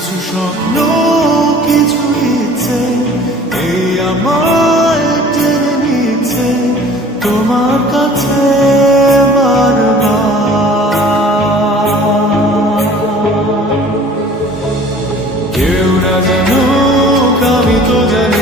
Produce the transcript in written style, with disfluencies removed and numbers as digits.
কিছু স্বপ্ন কিছু ইচ্ছে এই আমায় টেনে নিচ্ছে তোমার কাছে বারবার। কেউ না জানুক আমি তো জানি